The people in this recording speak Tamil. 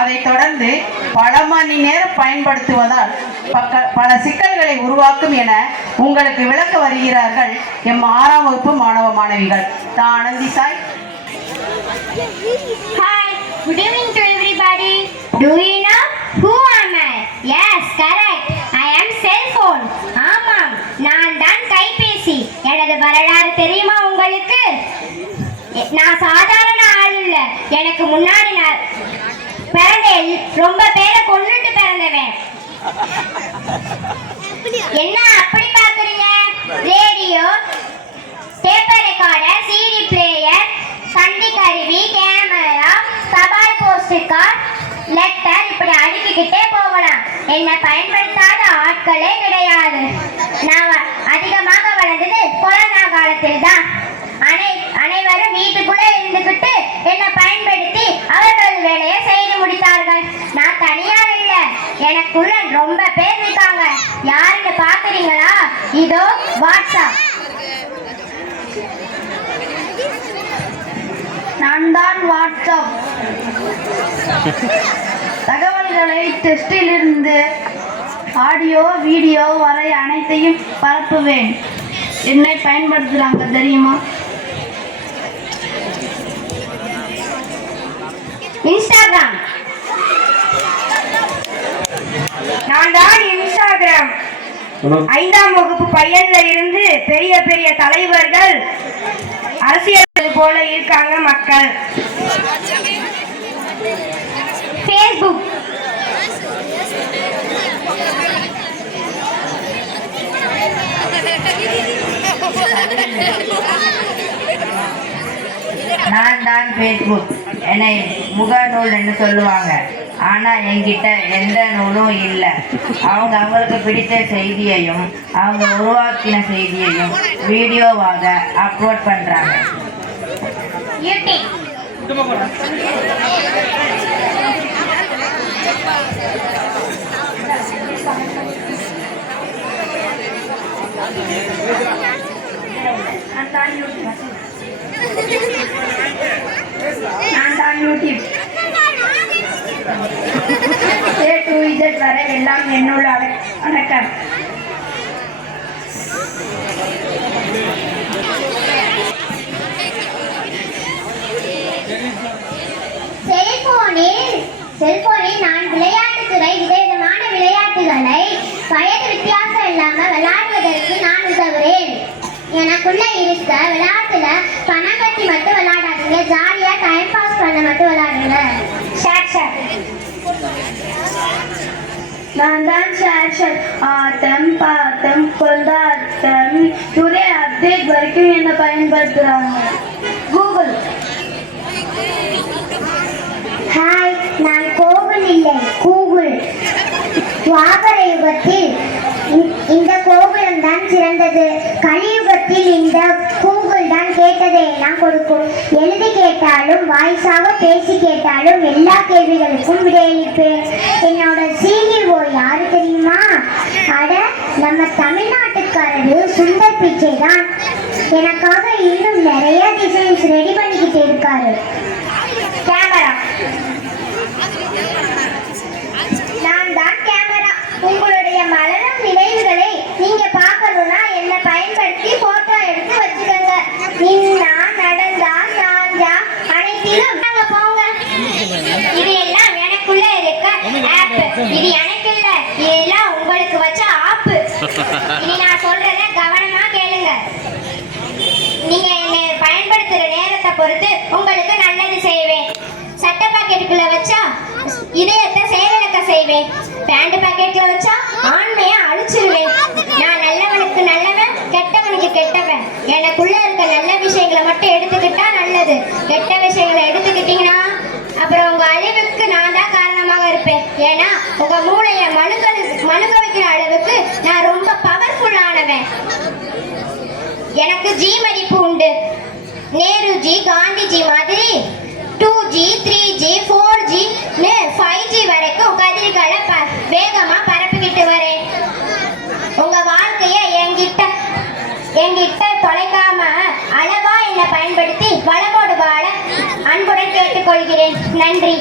அதைத் தொடர்ந்து பல மணி நேரம் பயன்படுத்துவதால் பக்க- பல சிக்கல்களை உருவாக்கும் என உங்களுக்கு விளக்க வருகிறார்கள் எம் ஆறாம் வகுப்பு மாணவ மாணவிகள் தான் Anandhi Sai Hi, good evening to everybody. Do you know who am I? Yes, correct. I am cell phone. ஆமாம் நான் தான் கைபேசி எனது வரலாறு தெரியுமா உங்களுக்கு நான் சாதாரண ஆள் இல்ல எனக்கு முன்னாடி பிறந்தேன் ரொம்ப பேரை கொன்னுட்டு பிறந்தவன். என்ன அப்படி பாக்குறீங்க? Radio tape recorder CD player சண்டி கருவி கேமரா தபால் போஸ்ட் கார்டு லெட்டர் இப்படி அடுக்கிக்கிட்டே போகலாம். என்னை பயன்படுத்தாத ஆட்களே கிடையாது. நான் அதிகமாக வளர்ந்தது கொரோனா காலத்தில் தான் அனை அனைவரும் வீட்டுக்குள்ளே இருந்துகிட்டு என்னை பயன்படுத்தி அவர்கள் வேலையை செய்து முடித்தார்கள். நான் தனியார் இல்ல. எனக்குள்ள ரொம்ப பேர் இருக்காங்க. யாருன்னு பாக்குறீங்களா இதோ வாட்ஸ்அப். நான் தான் வாட்ஸ்அப். தகவல்களை டெஸ்டிலிருந்து ஆடியோ வீடியோ வரை அனைத்தையும் பரப்புவேன். என்னை பயன்படுத்துகிறாங்க தெரியுமா? இன்ஸ்டாகிராம் நான் தான் இன்ஸ்டாகிராம் ஐந்தாம் வகுப்பு பையன்ல இருந்து பெரிய பெரிய தலைவர்கள் அரசியல் போல இருக்காங்க மக்கள். ஃபேஸ்புக் நான் தான் ஃபேஸ்புக் என்னை முகநூல் என்று சொல்லுவாங்க. ஆனா என்கிட்ட எந்த நூலும் இல்லை. அவங்க அவங்களுக்கு பிடித்த செய்தியையும் அவங்க உருவாக்கின செய்தியையும் வீடியோவாக அப்லோட் பண்றாங்க. அந்த நான் தான் யூடியூப் ஏ டு இசட் வரை எல்லாம் என்னுள்ள செல்போனில் செல்போனில் நான் விளையாட்டுத்துறை விதவிதமான விளையாட்டுகளை வயது வித்தியாசம் இல்லாம விளையாடுவதற்கு நான் உதவுறேன் எனக்குள்ள இருக்க விளையாட்டுல பணம் கட்டி மட்டும் விளையாடாதீங்க. ஜாலியா டைம் பாஸ் பண்ண மட்டும் விளையாடுங்க. ஷேர் ஷேர் நான் தான் ஷேர்ஷன் ஆட்டம் பாட்டம் கொண்டாட்டம். டுடே அப்டேட் வரைக்கும் என்ன பயன்படுத்துறாங்க. கூகுள் ஹாய் நான் கோகுல் இல்லை. கூகுள் துவாபர யுகத்தில் இந்த கோகுலம் தான் சிறந்தது. கலியுகத்தில் இந்த கேட்டதையெல்லாம் கொடுக்கும். எழுதி கேட்டாலும் வாய்ஸாக பேசி கேட்டாலும் எல்லா கேள்விகளுக்கும் விடையளிப்பேன் என்னோட சிஇஓ யாரு தெரியுமா? அட நம்ம தமிழ்நாட்டுக்காரரு சுந்தர் பிச்சை தான். எனக்காக இன்னும் நிறைய டிசைன்ஸ் ரெடி பண்ணிக்கிட்டு இருக்காரு. கேமரா நான் தான் கேமரா உங்களுடைய மலரும் நினைவுகளை நீங்க பார்க்கணும்னா என்ன பயன்படுத்தி போட்டோ எடுத்து நின்னா நடந்தா சாஞ்சா? அனைத்திலும் போங்க. இது எல்லாம் எனக்குள்ள இருக்க ஆப் இது எனக்கு இல்ல. இதெல்லாம் உங்களுக்கு வச்ச ஆப் இனி நான் சொல்றத கவனமா கேளுங்க. நீங்க என்னை பயன்படுத்துற நேரத்தை பொறுத்து உங்களுக்கு நல்லது செய்வேன். சட்டை பாக்கெட்டுக்குள்ள வச்சா இதயத்தை செயலிழக்க செய்வேன். பேண்ட் பாக்கெட்ல வச்சா ஆண்மையை அழிச்சிருவேன். நான் எனக்குள்ள இருக்க நல்ல விஷயங்களை மட்டும் எடுத்துக்கிட்டா நல்லது. கெட்ட விஷயங்களை எடுத்துக்கிட்டீங்கன்னா அப்புறம் உங்க அழிவுக்கு நான் தான் காரணமாக இருப்பேன். ஏன்னா உங்க மூளையை மழுக்க மழுக்க வைக்கிற அளவுக்கு நான் ரொம்ப பவர்ஃபுல்லானவன் எனக்கு ஜி மதிப்பு உண்டு. நேருஜி காந்திஜி மாதிரி two G three G four G five G வரைக்கும் கதிர்களை ப வேகமாக பரப்பிக்கிட்டு வர அன்புடன் கேட்டுக்கொள்கிறேன் நன்றி